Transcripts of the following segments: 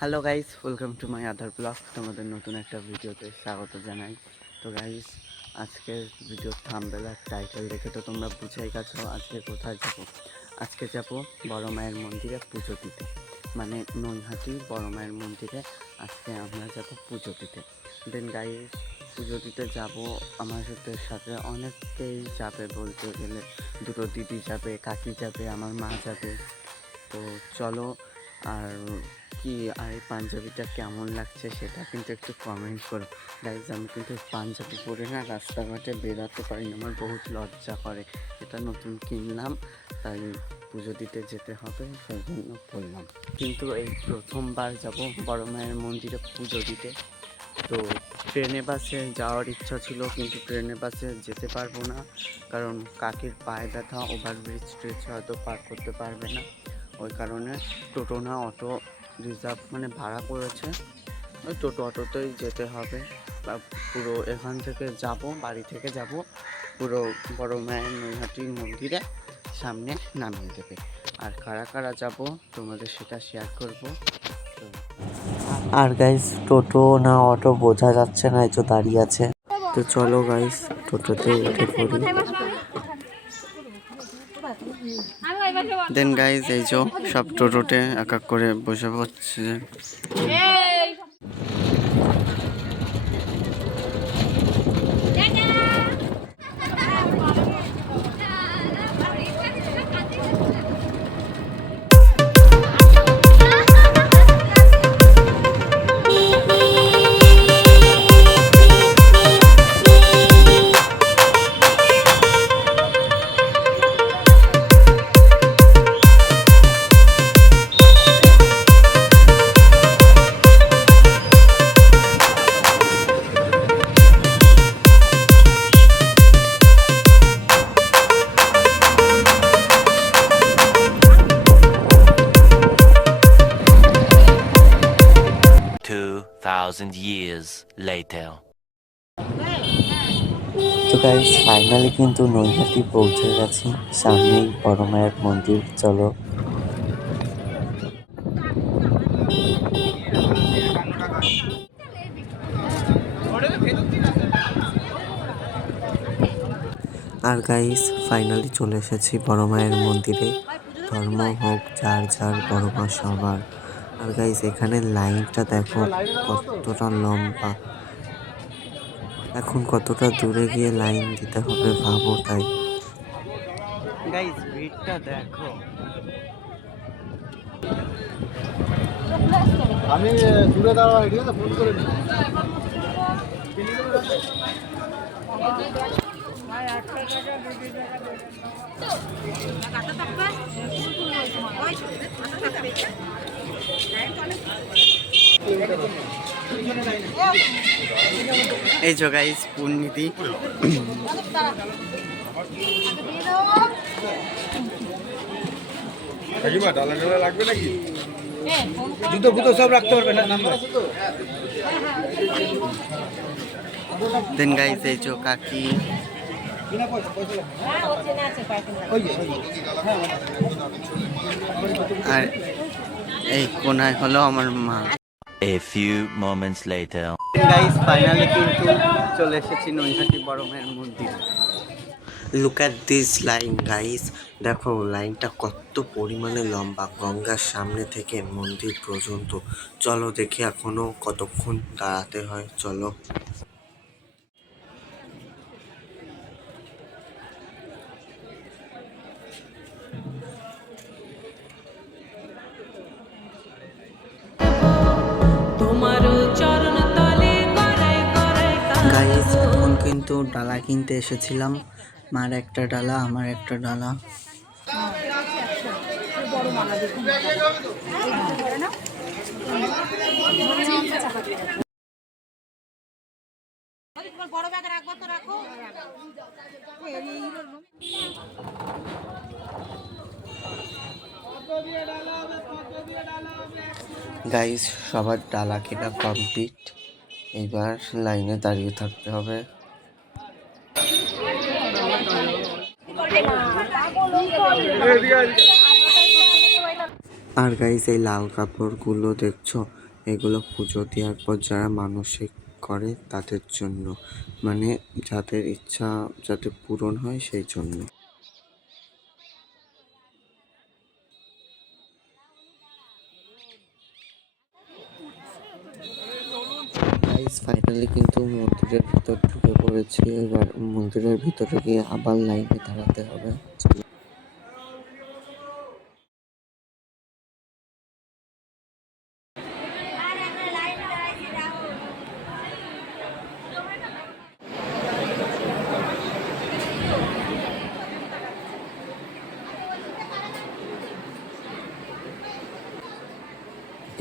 Hello guys, welcome to my other blog. তোমাদের নতুন একটা ভিডিওতে স্বাগত জানাই। তো গাইস, আজকের ভিডিওর থাম্বনেল আর টাইটেল দেখে তো তোমরা বুঝেই গেছো আজকে কোথায় যাব। আজকে যাব বড় মায়ের মন্দিরে পুজো দিতে, মানে নৈহাটি বড় মায়ের মন্দিরে আজকে আমরা যাব পুজো দিতে। দেন গাইস, পুজো দিতে যাব, আমার সাথে অনেকেই যাবে, বলতে গেলে দুটো দিদি যাবে, কাকি যাবে, আমার মা যাবে। তো চলো, আর কি আর এই পাঞ্জাবিটা কেমন লাগছে সেটা কিন্তু একটু কমেন্ট করো গাইজ। আমি কিন্তু পাঞ্জাবি পরে না রাস্তাঘাটে বেরোতে পারি না, আমার বহুত লজ্জা করে। এটা নতুন কিনলাম, তাই পুজো দিতে যেতে হবে, সেই জন্য বললাম। কিন্তু এই প্রথমবার যাব বড় মায়ের মন্দিরে পুজো দিতে। তো ট্রেনে বাসে যাওয়ার ইচ্ছা ছিল, কিন্তু ট্রেনে বাসে যেতে পারবো না, কারণ কাকির পায়ে ব্যথা, ওভারব্রিজ ট্রেজ হয়তো পার করতে পারবে না। ওই কারণে টোটো না অটো রিজার্ভ, মানে ভাড়া করেছে, ওই টোটো অটোতেই যেতে হবে। বা পুরো এখান থেকে যাব, বাড়ি থেকে যাব, পুরো বড় মায়ের নৈহাটি মন্দিরে সামনে নামিয়ে দেবে। আর কারা কারা যাব তোমাদের সেটা শেয়ার করব। আর গাইস, টোটো না অটো বোঝা যাচ্ছে না, এই তো দাঁড়িয়ে আছে। তো চলো গাইস, টোটোতে উঠে পড়ি। দেন গাইজ, এই যে সব টোটোতে এক এক করে বসে পড়ছে। Years later. তো গাইস, ফাইনালি কিন্তু নৈহাটি পৌঁছে গেছি, সামনেই বড় মায়ের মন্দির। চলো। আর গাইস, ফাইনালি চলে এসেছি বড় মায়ের মন্দিরে। ধর্ম হোক যার যার, বড় মা সবার। আর গাইস, এখানে লাইনটা দেখো কতটা লম্বা, এখন কতটা দূরে গিয়ে লাইন দিতে হবে ভাবো। তাই গাইস, ভিড়টা দেখো। আমি দূরে দাঁড়াবো, ঠিক আছে, ফোন করে নিই। এই যে গাইস, পূর্ণিধি। ডালা ডালা লাগবে নাকি? জুতো ফুতো সব রাখতে পারবে না নাম্বার। দেন গাইস, এই যে কাকি। আর এই কোনায় হলো আমার মা। A few moments later. Guys, finally কিন্তু চলে এসেছি নৈহাটি বড় মায়ের মন্দির। Look at this line guys, দেখো লাইনটা কত পরিমাণে লম্বা, গঙ্গার সামনে থেকে মন্দির পর্যন্ত। চলো দেখি এখনো কতক্ষণ দাঁড়াতে হয়, চলো। গাইস, এখন কিন্তু ডালা কিনতে এসেছিলাম, মার একটা ডালা, আমার একটা ডালা। গাইস, সবার ডালা কেনা কমপ্লিট, এবার লাইনে দাঁড়িয়ে থাকতে হবে। আর গাইস এই লাল কাপড়গুলো দেখছো, এগুলো পুজো দেওয়ার পর যারা মানসিক করে তাদের জন্য, মানে যাদের ইচ্ছা যাতে পূরণ হয় সেই জন্য। গাইস ফাইনালি কিন্তু মন্দিরের ভিতর ঢুকে পড়েছি। এবার মন্দিরের ভিতরে গিয়ে আবার লাইনে দাঁড়াতে হবে।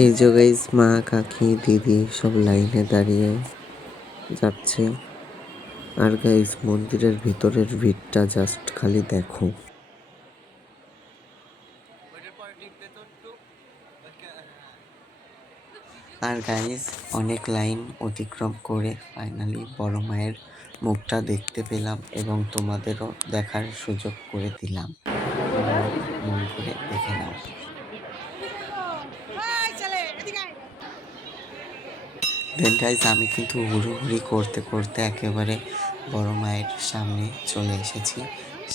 এই যে গাইস মা কাকি দিদি সব লাইনে দাঁড়িয়ে যাচ্ছে। আর গাইস মন্দিরের ভিতরের ভিড়টা জাস্ট খালি দেখো। আর গাইস অনেক লাইন অতিক্রম করে ফাইনালি বড় মায়ের মুখটা দেখতে পেলাম এবং তোমাদেরও দেখার সুযোগ করে দিলাম। মন করে দেখে নাও। দেন গাইস আমি কিন্তু হুড়োহুড়ি করতে করতে একেবারে বড় মায়ের সামনে চলে এসেছি।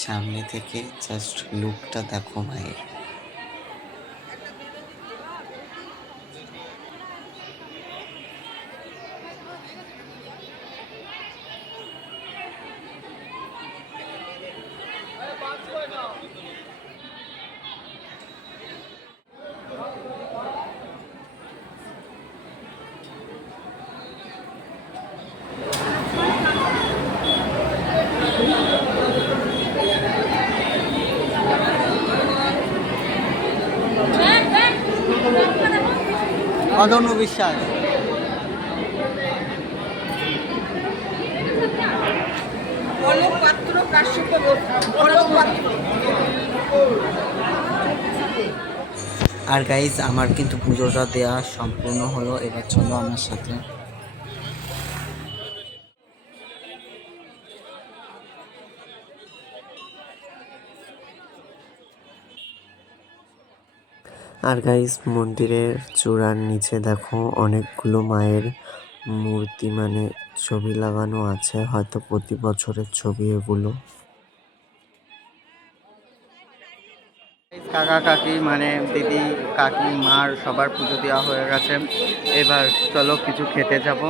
সামনে থেকে জাস্ট লুকটা দেখো মায়ের। অদন্য বিশ্বাস। আর গাইজ আমার কিন্তু পুজোটা দেওয়া সম্পূর্ণ হলো। এবার চলো আমার সাথে। আর গাইস মন্দিরের চূড়ার নিচে দেখো অনেকগুলো মায়ের মূর্তি, মানে ছবি লাগানো আছে, হয়তো প্রতি বছরের ছবি এগুলো। কাকা কাকি মানে দিদি কাকি মার সবার পুজো দেওয়া হয়ে গেছে। এবার চলো কিছু খেতে যাবো।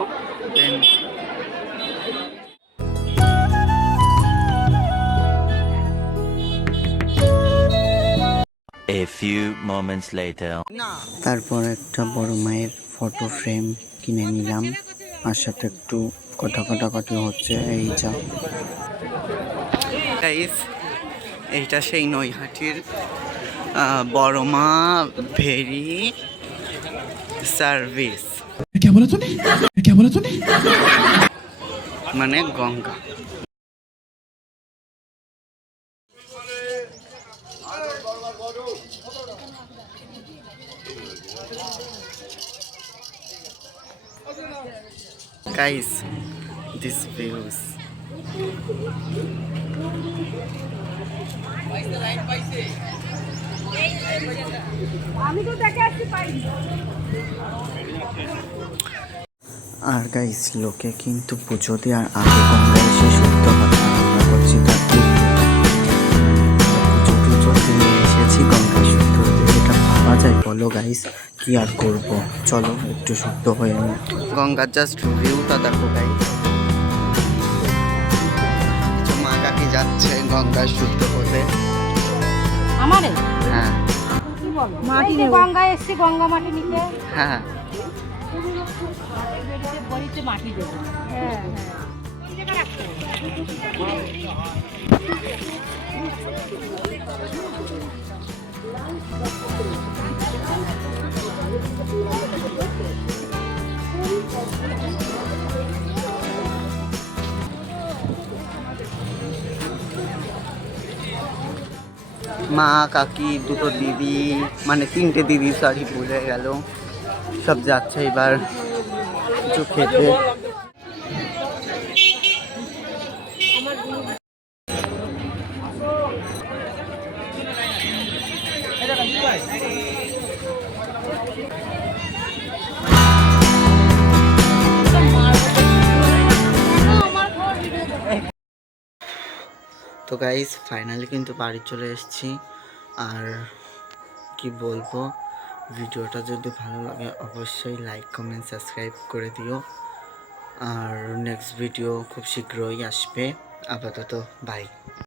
A few moments later. তারপর একটা বড় মায়ের ফটো ফ্রেম কিনে নিলাম। আর সাথে একটু কাটাকাটি হচ্ছে। এই যা এইটা সেই নৈহাটির বড় মা ভেরি সার্ভিস, মানে গঙ্গা। Guys, this views. আর গাইস লোকে কিন্তু পুজো দেওয়ার আগে গঙ্গা এসে সত্য কথা আমরা করছি, তার পুজো টুজো দিয়ে এসেছি গঙ্গা শুদ্ধ হতে। এটা ভাবা যায় বলো গাইস, কি আর করব, চলো একটু শুদ্ধ হয়ে নি। গঙ্গার জাস্ট ভিউটা দেখো গাইস। মা কাকি যাচ্ছে গঙ্গা শুদ্ধ হতে। আমারে হ্যাঁ মাটি গঙ্গা এসছি, গঙ্গা মাটি নিতে। হ্যাঁ বড়িতে মাটি দেবো। হ্যাঁ মা কাকি দুটো দিদি, মানে তিনটে দিদি, সরি ভুলে গেল, সব যাচ্ছে এবার কিছু খেতে। গাইস ফাইনালি কিন্তু বাড়ি চলে এসেছি। আর কি বলবো, ভিডিওটা যদি ভালো লাগে অবশ্যই লাইক কমেন্ট সাবস্ক্রাইব করে দিও। আর নেক্সট ভিডিও খুব শীঘ্রই আসবে। আপাতত বাই।